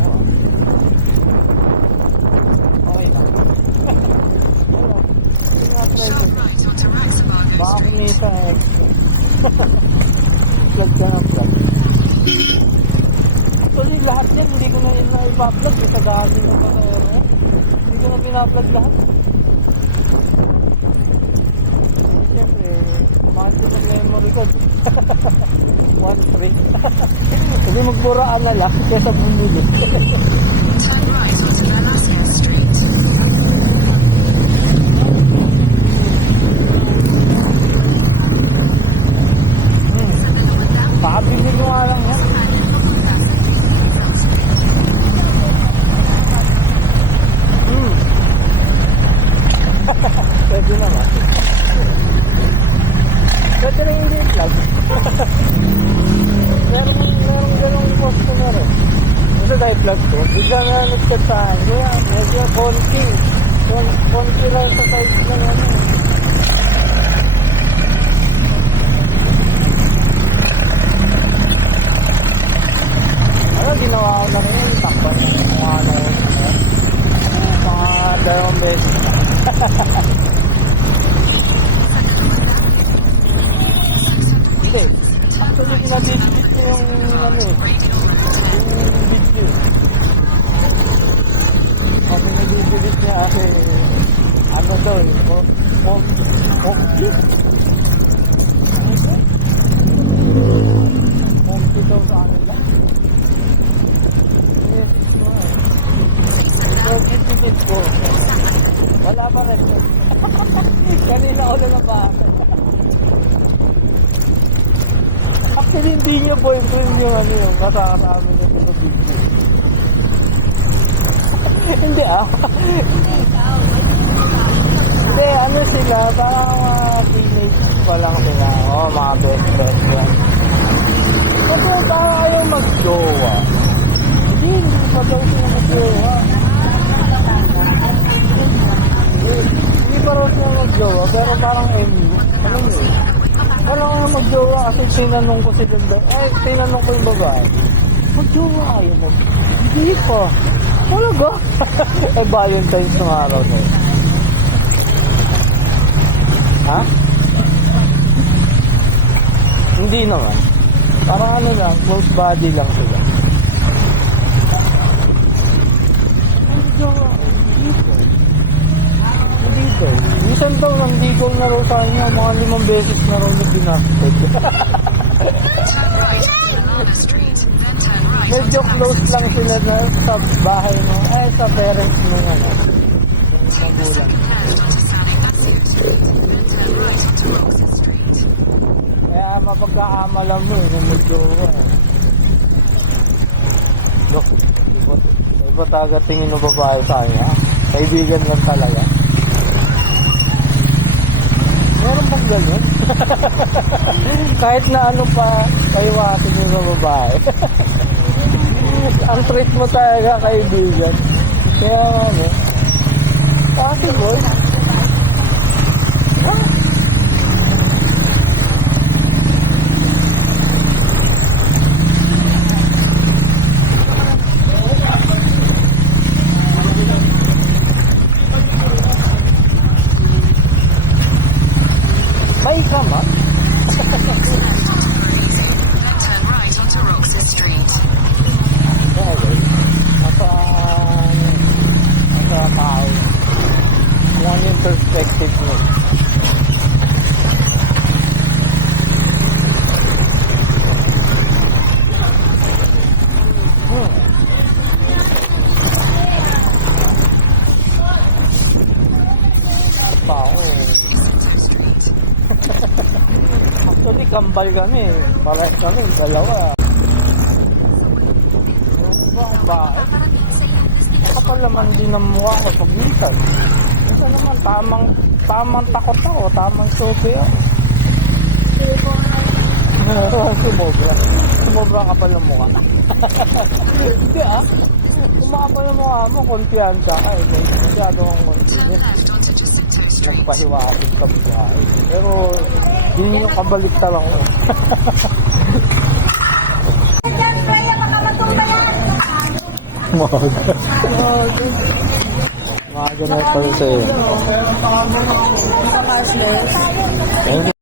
ako. Okay na. Wala. Hindi nga try ko. Baka kumita extra. Vlog ka na vlog. Actually lahat yan hindi ko na ipa-vlog. Sa dami ko pa na yun. Hindi ko na pina-vlog lahat. Siyempre, kumakas din ang memory ko. 1-3. Kasi magburaan na lang kesa bumili. Pakabili mo nga lang yan. Pwede naman. Pwede rin hindi vlog. Merong ganong customer eh. Kasi dahil vlog ko, bigla na nagchat sa akin. Kaya medyo konti. Konti lang sa size na yan eh. Ano, ginawa ko na rin yung takpan. Mga dalawang beses. Hindi. Actually, pinabibigit ko yung ano eh. Yung video. O, pinabibigit niya kasi ano daw eh. Monty daw sa ano lang. Pag-ibigit ko. Wala pa rin. Kanina ko lang pa. Actually, hindi niya boyfriend yung ano yung kasama niya sa video. Hindi ah. Hindi, ano sila, parang mga teenage pa lang sila. Oo, mga best friend yan. Kasi parang ayaw mag-jowa. Hindi pa daw sila mag-jowa. Hindi pa raw sila mag-jowa, pero parang MU. Alam mo yun? Parang mag-jowa kasi tinanong ko sila. Tinanong ko yung babae. Mag-jowa kayo mo? Hindi pa. Talaga? Valentine's ng araw na yun. Ha? Hindi naman. Parang ano lang, close body lang sila. Mag-jowa kayo? Hindi pa. Minsan daw nang ligaw na raw sa kanya, mga 5 beses na raw na binasted. Medyo close lang sila na sa bahay mo, sa parents mo nga na. Magulang. Kaya mapagkaamalan mo na mag-jowa. Look, iba talaga tingin ng babae sa kanya. Kaibigan lang talaga. Meron bang ganyan? Kahit na ano pa, kaiwatin mo sa babae. Ang treat mo talaga, kaibigan. Kaya ano, possible. May kama? Turn right onto Roxas Street. Okay. Nasa tao. Kung ano yung perspective mo. Tao. Actually, kambal kami. Parehas kami, dalawa. Ang bahay. Kapal naman din ang mukha ko pag minsan. Minsan naman, tamang takot ako, tamang sobe ako. Sumobra kapal ng mukha. Hindi ah. Kumakapal ng mukha mo, konfiyansya ka eh. Masyado kang confident. Nagpahiwatig ka buhay. Pero, yun yung kabaliktar ako. Umaga. Umaga na pala sa'yo. Sa cashless. Thank you.